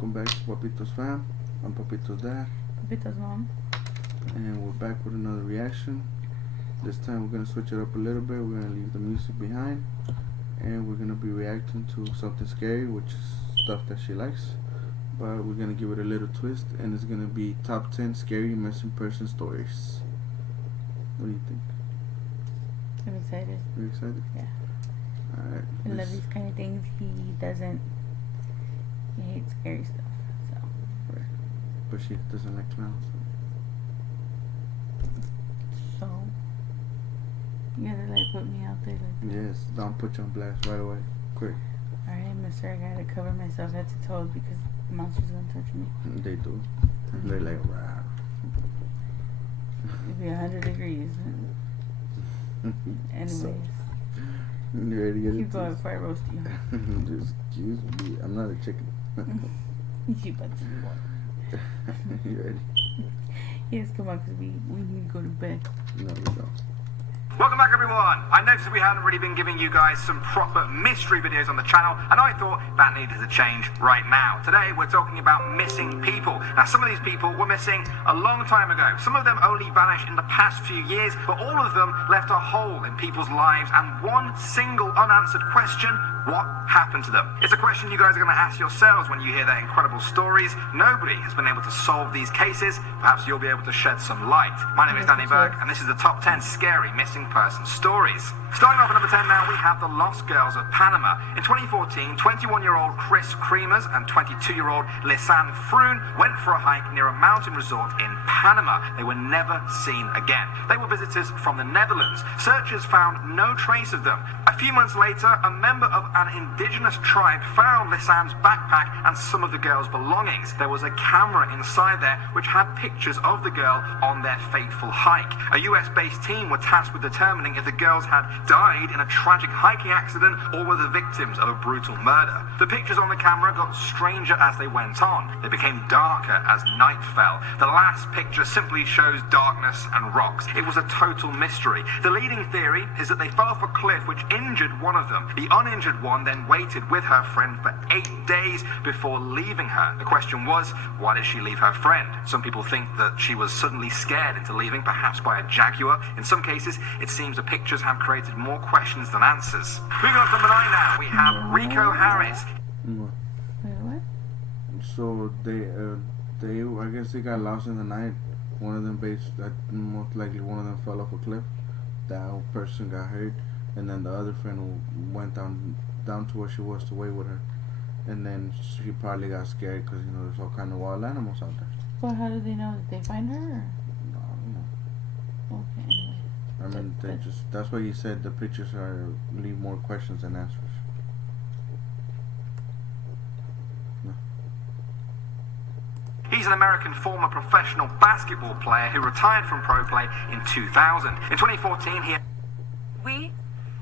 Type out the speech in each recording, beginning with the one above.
Welcome back to Papito's fam. I'm Papito's dad. Papito's mom. And we're back with another reaction. This time we're going to switch it up a little bit. We're going to leave the music behind. And we're going to be reacting to something scary, which is stuff that she likes. But we're going to give it a little twist. And it's going to be top 10 scary missing person stories. What do you think? I'm excited. You excited? Yeah. Alright. I love these kind of things. He hates scary stuff. Right. But she doesn't like clowns. So you gotta like put me out there like that. Yes, don't put you on blast right away. Quick. Alright, mister, I gotta cover myself head to toe because the monster's gonna touch me. They do. They're like, wow. It'd be 100 degrees. Anyways. So, you ready to get keep going before I roast you. Just excuse me. I'm not a chicken. You about to be one. You ready? Yes, come on, because we need to go to bed. No, we don't. Welcome back, everyone. I noticed we haven't really been giving you guys some proper mystery videos on the channel, and I thought that needed to change right now. Today, we're talking about missing people. Now, some of these people were missing a long time ago. Some of them only vanished in the past few years, but all of them left a hole in people's lives, and one single unanswered question: what happened to them? It's a question you guys are going to ask yourselves when you hear their incredible stories. Nobody has been able to solve these cases. Perhaps you'll be able to shed some light. My name is Danny Berg, and this is the top 10 scary missing person stories. Starting off at number 10 now, we have the Lost Girls of Panama. In 2014, 21-year-old Chris Creamers and 22-year-old Lisanne Froon went for a hike near a mountain resort in Panama. They were never seen again. They were visitors from the Netherlands. Searchers found no trace of them. A few months later, a member of an indigenous tribe found Lisanne's backpack and some of the girl's belongings. There was a camera inside there which had pictures of the girl on their fateful hike. A US-based team were tasked with determining if the girls had died in a tragic hiking accident or were the victims of a brutal murder. The pictures on the camera got stranger as they went on. They became darker as night fell. The last picture simply shows darkness and rocks. It was a total mystery. The leading theory is that they fell off a cliff which injured one of them. The uninjured one then waited with her friend for 8 days before leaving her. The question was, why did she leave her friend? Some people think that she was suddenly scared into leaving, perhaps by a jaguar. In some cases, it seems the pictures have created more questions than answers. Moving on to number 9 now, we have Rico Harris. Wait, what? So they I guess they got lost in the night. One of them most likely one of them fell off a cliff. That person got hurt, and then the other friend went down to where she was to wait with her, and then she probably got scared because there's all kind of wild animals out there. Well, how did they know? Did they find her? Or? No, I don't know. Okay, anyway. I mean, that's why he said the pictures leave more questions than answers. No. He's an American former professional basketball player who retired from pro play in 2000. In 2014, We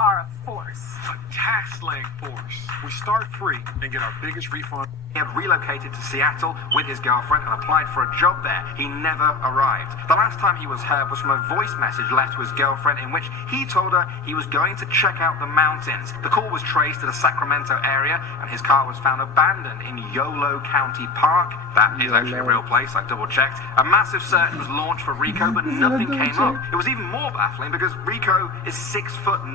are a force. A tax-laying force. We start free and get our biggest refund. He had relocated to Seattle with his girlfriend and applied for a job there. He never arrived. The last time he was heard was from a voice message left to his girlfriend in which he told her he was going to check out the mountains. The call was traced to the Sacramento area and his car was found abandoned in Yolo County Park. That is actually a real place, I double checked. A massive search was launched for Rico, but nothing came up. It was even more baffling because Rico is 6'9".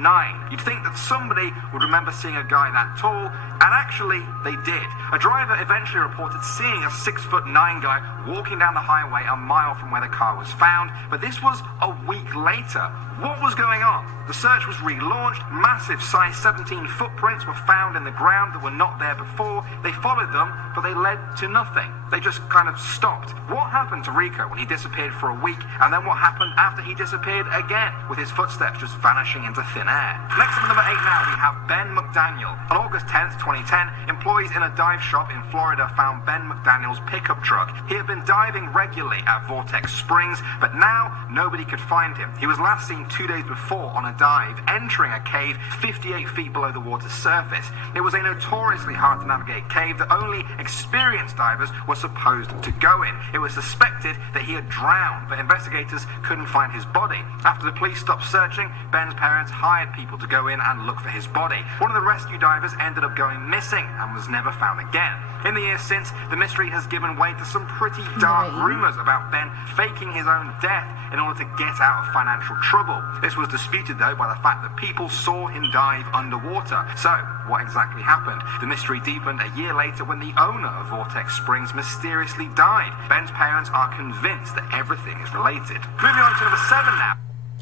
You'd think that somebody would remember seeing a guy that tall, and actually they did. A driver eventually reported seeing a 6'9" guy walking down the highway a mile from where the car was found, but this was a week later. What was going on? The search was relaunched. Massive size 17 footprints were found in the ground that were not there before. They followed them, but they led to nothing. They just kind of stopped. What happened to Rico when he disappeared for a week, and then what happened after he disappeared again, with his footsteps just vanishing into thin air? Next up at number 8 now, we have Ben McDaniel. On August 10th, 2010, employees in a dive shop in Florida found Ben McDaniel's pickup truck. He had been diving regularly at Vortex Springs, but now nobody could find him. He was last seen 2 days before on a dive, entering a cave 58 feet below the water's surface. It was a notoriously hard to navigate cave that only experienced divers were supposed to go in. It was suspected that he had drowned, but investigators couldn't find his body. After the police stopped searching, Ben's parents hired people to go in and look for his body. One of the rescue divers ended up going missing and was never found again. In the years since, the mystery has given way to some pretty dark rumors about Ben faking his own death in order to get out of financial trouble. This was disputed, though, by the fact that people saw him dive underwater. So, what exactly happened? The mystery deepened a year later when the owner of Vortex Springs mysteriously died. Ben's parents are convinced that everything is related. Moving on to number 7 now.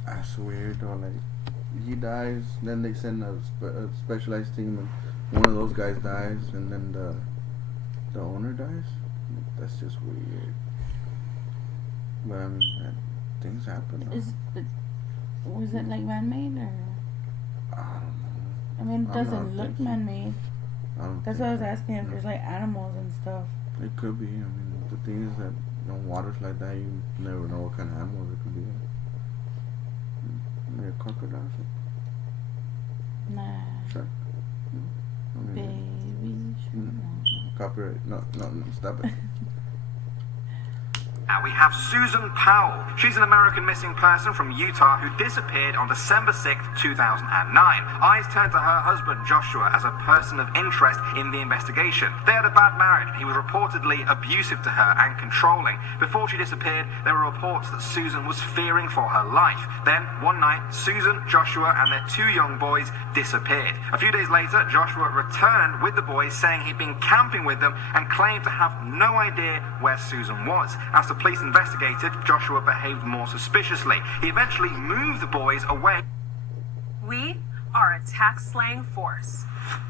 That's weird though, like, he dies, then they send a specialized team, and one of those guys dies, and then the owner dies? That's just weird. But I mean, things happen though. Was it like man-made, or? I don't know. I mean, it doesn't look man-made. That's why I was so. asking if there's like animals and stuff. It could be. I mean, the thing is that waters like that, you never know what kind of animals it could be. Maybe a crocodile. Nah. Shark. I mean, Baby shark. Copyright. No, stop it. Now we have Susan Powell. She's an American missing person from Utah who disappeared on December 6, 2009. Eyes turned to her husband, Joshua, as a person of interest in the investigation. They had a bad marriage. He was reportedly abusive to her and controlling. Before she disappeared, there were reports that Susan was fearing for her life. Then, one night, Susan, Joshua, and their 2 young boys disappeared. A few days later, Joshua returned with the boys, saying he'd been camping with them and claimed to have no idea where Susan was. As the police investigated, Joshua behaved more suspiciously. He eventually moved the boys away. We are a tax-slaying force.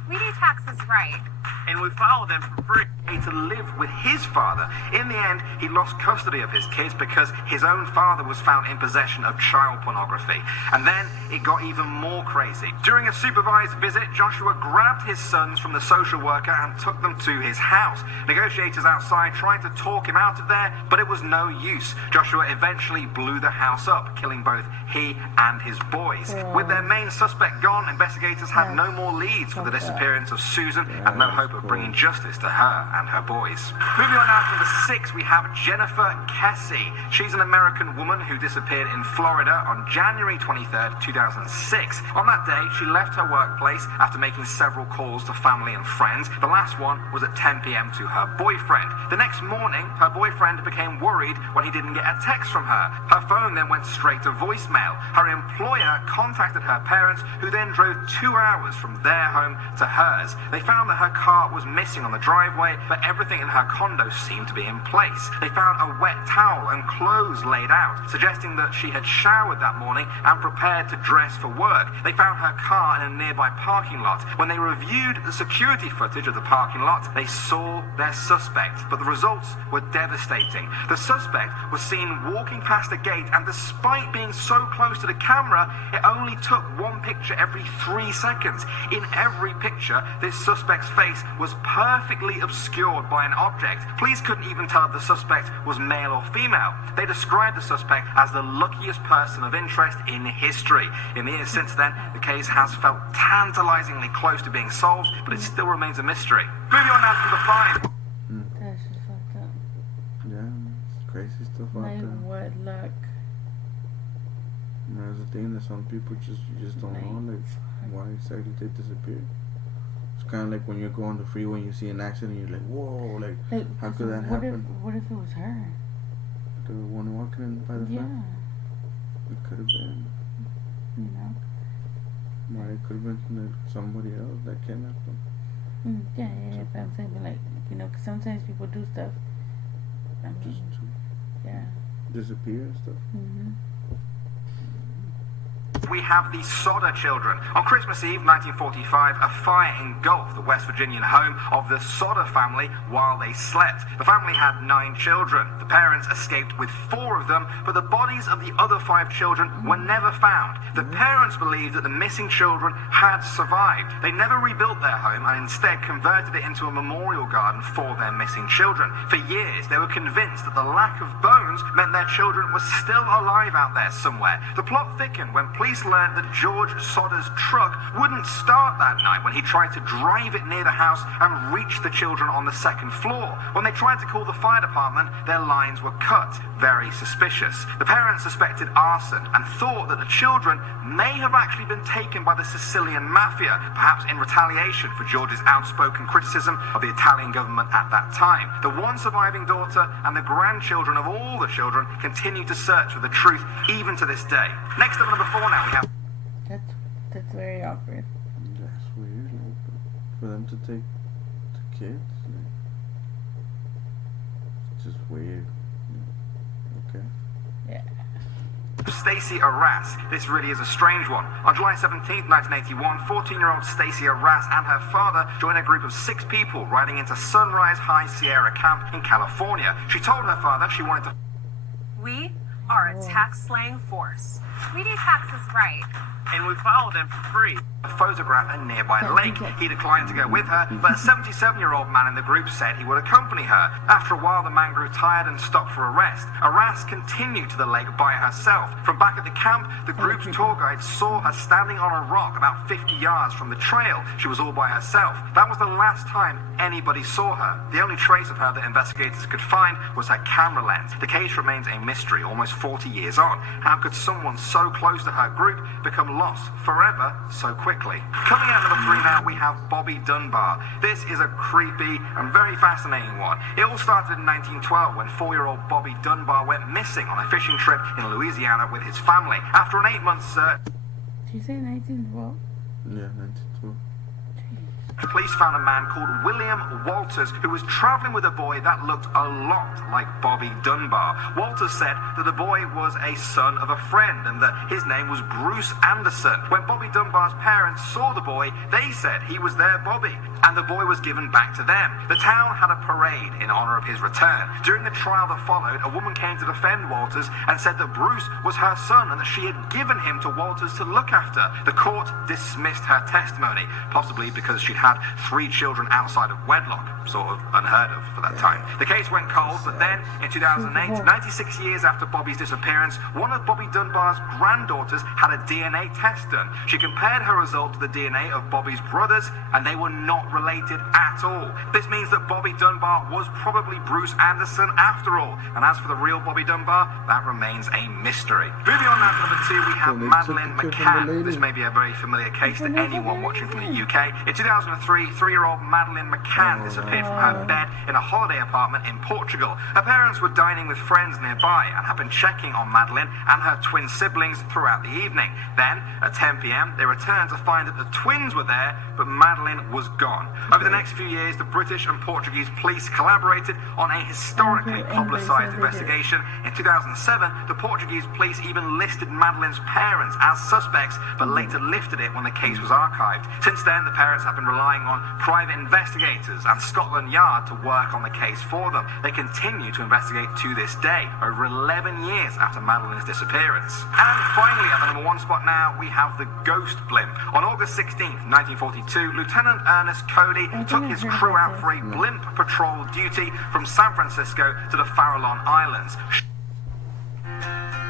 We do taxes right. And we follow them for free to live with his father. In the end, he lost custody of his kids because his own father was found in possession of child pornography. And then it got even more crazy. During a supervised visit, Joshua grabbed his sons from the social worker and took them to his house. Negotiators outside tried to talk him out of there, but it was no use. Joshua eventually blew the house up, killing both he and his boys. With their main suspect gone, investigators had no more leads for the disappearance of Susan and no hope of bringing justice to her and her boys. Moving on now to number 6, we have Jennifer Kessie. She's an American woman who disappeared in Florida on January 23rd, 2006. On that day, she left her workplace after making several calls to family and friends. The last one was at 10 p.m. to her boyfriend. The next morning, her boyfriend became worried when he didn't get a text from her. Her phone then went straight to voicemail. Her employer contacted her parents, who then drove 2 hours from their home to hers. They found that her car was missing on the driveway, but everything in her condo seemed to be in place. They found a wet towel and clothes laid out, suggesting that she had showered that morning and prepared to dress for work. They found her car in a nearby parking lot. When they reviewed the security footage of the parking lot, they saw their suspect, but the results were devastating. The suspect was seen walking past a gate, and despite being so close to the camera, it only took one picture every 3 seconds. In every picture, this suspect's face was perfectly obscured by an object. Police couldn't even tell if the suspect was male or female. They described the suspect as the luckiest person of interest in history. In the years since then, the case has felt tantalizingly close to being solved, but it still remains a mystery. Moving on now to number 5. That's just fucked up. Yeah, it's crazy stuff out Like, there. what luck? And there's a thing that some people you just don't know, like, why exactly they disappear. It's kind of like when you go on the freeway and you see an accident, you're like, whoa, like how could that happen? What if it was her? The one walking in by the front? It could have been. You know? Why, it could have been like somebody else that kidnapped them. Yeah, but I'm saying, but like, you know, 'cause sometimes people do stuff. I mean, Just to disappear and stuff. We have the Sodder children. On Christmas Eve 1945, a fire engulfed the West Virginian home of the Sodder family while they slept. The family had 9 children. The parents escaped with 4 of them, but the bodies of the other 5 children were never found. The parents believed that the missing children had survived. They never rebuilt their home and instead converted it into a memorial garden for their missing children. For years, they were convinced that the lack of bones meant their children were still alive out there somewhere. The plot thickened when police police learned that George Sodder's truck wouldn't start that night when he tried to drive it near the house and reach the children on the second floor. When they tried to call the fire department, their lines were cut. Very suspicious. The parents suspected arson and thought that the children may have actually been taken by the Sicilian mafia, perhaps in retaliation for George's outspoken criticism of the Italian government at that time. The one surviving daughter and the grandchildren of all the children continue to search for the truth even to this day. Next up, number 4 now, we have... That's very awkward. That's weird. Like, for them to take the kids, like, it's just weird. Okay. Yeah. Stacey Arras. This really is a strange one. On July 17th, 1981, 14-year-old Stacey Arras and her father joined a group of 6 people riding into Sunrise High Sierra Camp in California. She told her father she wanted to... We are a tax-slaying force. We do taxes right. And we follow them for free. photograph a nearby lake. He declined to go with her, but a 77-year-old man in the group said he would accompany her. After a while, the man grew tired and stopped for a rest. Arras continued to the lake by herself. From back at the camp, the group's tour guide saw her standing on a rock about 50 yards from the trail. She was all by herself. That was the last time anybody saw her. The only trace of her that investigators could find was her camera lens. The case remains a mystery almost 40 years on. How could someone so close to her group become lost forever so quickly? Coming out number 3 now, we have Bobby Dunbar. This is a creepy and very fascinating one. It all started in 1912 when 4-year-old Bobby Dunbar went missing on a fishing trip in Louisiana with his family. After an 8-month search, Did you say 1912? Yeah, 1912. the police found a man called William Walters who was traveling with a boy that looked a lot like Bobby Dunbar. Walters said that the boy was a son of a friend and that his name was Bruce Anderson. When Bobby Dunbar's parents saw the boy, they said he was their Bobby, and the boy was given back to them. The town had a parade in honor of his return. During the trial that followed, a woman came to defend Walters and said that Bruce was her son and that she had given him to Walters to look after. The court dismissed her testimony, possibly because she'd had 3 children outside of wedlock, sort of unheard of for that time. The case went cold, but then in 2008, 96 years after Bobby's disappearance, one of Bobby Dunbar's granddaughters had a DNA test done. She compared her result to the DNA of Bobby's brothers, and they were not related at all. This means that Bobby Dunbar was probably Bruce Anderson after all. And as for the real Bobby Dunbar, that remains a mystery. Moving on now to number 2, we have So they Madeleine took the kid from the McCann. lady? This may be a very familiar case to anyone watching from the UK. In 2003, 3-year-old Madeleine McCann disappeared from her bed in a holiday apartment in Portugal. Her parents were dining with friends nearby and had been checking on Madeleine and her twin siblings throughout the evening. Then, at 10 p.m, they returned to find that the twins were there, but Madeleine was gone. Over the next few years, the British and Portuguese police collaborated on a historically publicised investigation. In 2007, the Portuguese police even listed Madeleine's parents as suspects, but later lifted it when the case was archived. Since then, the parents have been relying on private investigators and Scotland Yard to work on the case for them. They continue to investigate to this day, over 11 years after Madeleine's disappearance. And finally, at the number 1 spot now, we have the ghost blimp. On August 16th, 1942, Lieutenant Ernest Cody took his crew out for a blimp patrol duty from San Francisco to the Farallon Islands.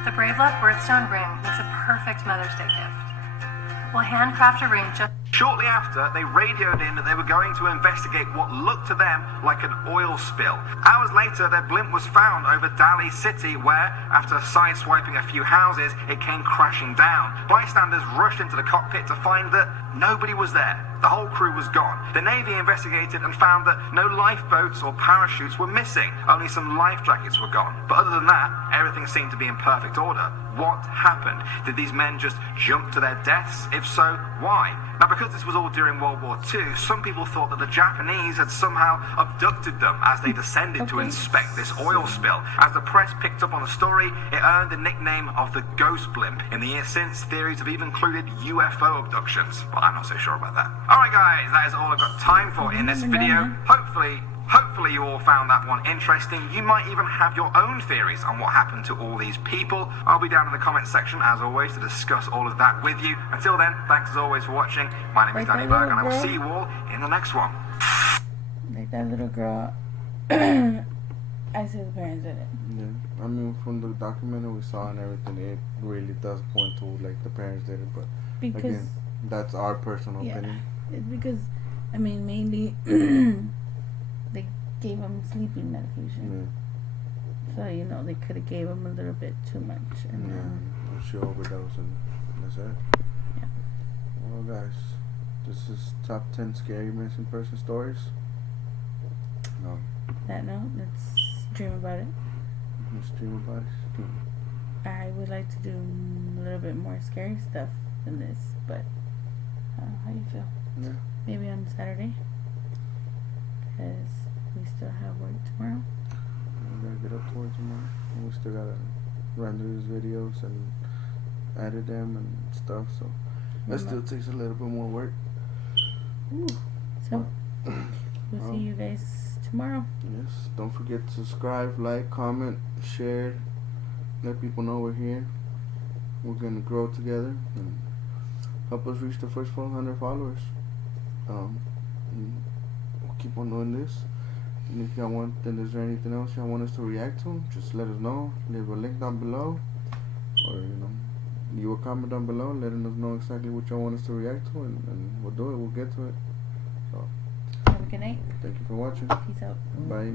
The Brave Love birthstone ring makes a perfect Mother's Day gift. We'll handcraft a ring just... Shortly after, they radioed in that they were going to investigate what looked to them like an oil spill. Hours later, their blimp was found over Dali City, where, after sideswiping a few houses, it came crashing down. Bystanders rushed into the cockpit to find that nobody was there. The whole crew was gone. The Navy investigated and found that no lifeboats or parachutes were missing. Only some life jackets were gone. But other than that, everything seemed to be in perfect order. What happened? Did these men just jump to their deaths? If so, why? Now, because this was all during World War II, some people thought that the Japanese had somehow abducted them as they descended to inspect this oil spill. As the press picked up on the story, it earned the nickname of the Ghost Blimp. In the years since, theories have even included UFO abductions, but I'm not so sure about that. Alright guys, that is all I've got time for in this video. Hopefully you all found that one interesting. You might even have your own theories on what happened to all these people. I'll be down in the comments section as always to discuss all of that with you. Until then, thanks as always for watching. My name is Danny Berg and I will see you all in the next one. Like that little girl. I see the parents did it. Yeah, I mean, from the documentary we saw and everything, it really does point to like the parents did it, but Because again, that's our personal yeah, opinion. it's because I mean mainly they gave him sleeping medication, so you know they could have gave him a little bit too much, and she overdosed, and that's it. Yeah. Well, guys, this is top 10 scary missing person stories. No, that note, let's dream about it. let's dream about it. I would like to do a little bit more scary stuff than this, but how you feel? Yeah. Maybe on Saturday, because we still have work tomorrow. We gotta get up towards tomorrow. And we still gotta render these videos and edit them and stuff, so that still takes a little bit more work. So we'll see you guys tomorrow. Yes, don't forget to subscribe, like, comment, share, let people know we're here. We're gonna grow together and help us reach the first 400 followers. And we'll keep on doing this. And if y'all want, then is there anything else y'all want us to react to? Just let us know. Leave a link down below, or leave a comment down below, letting us know exactly what y'all want us to react to, and we'll do it. We'll get to it. So Have a good night. thank you for watching. Peace out. Bye.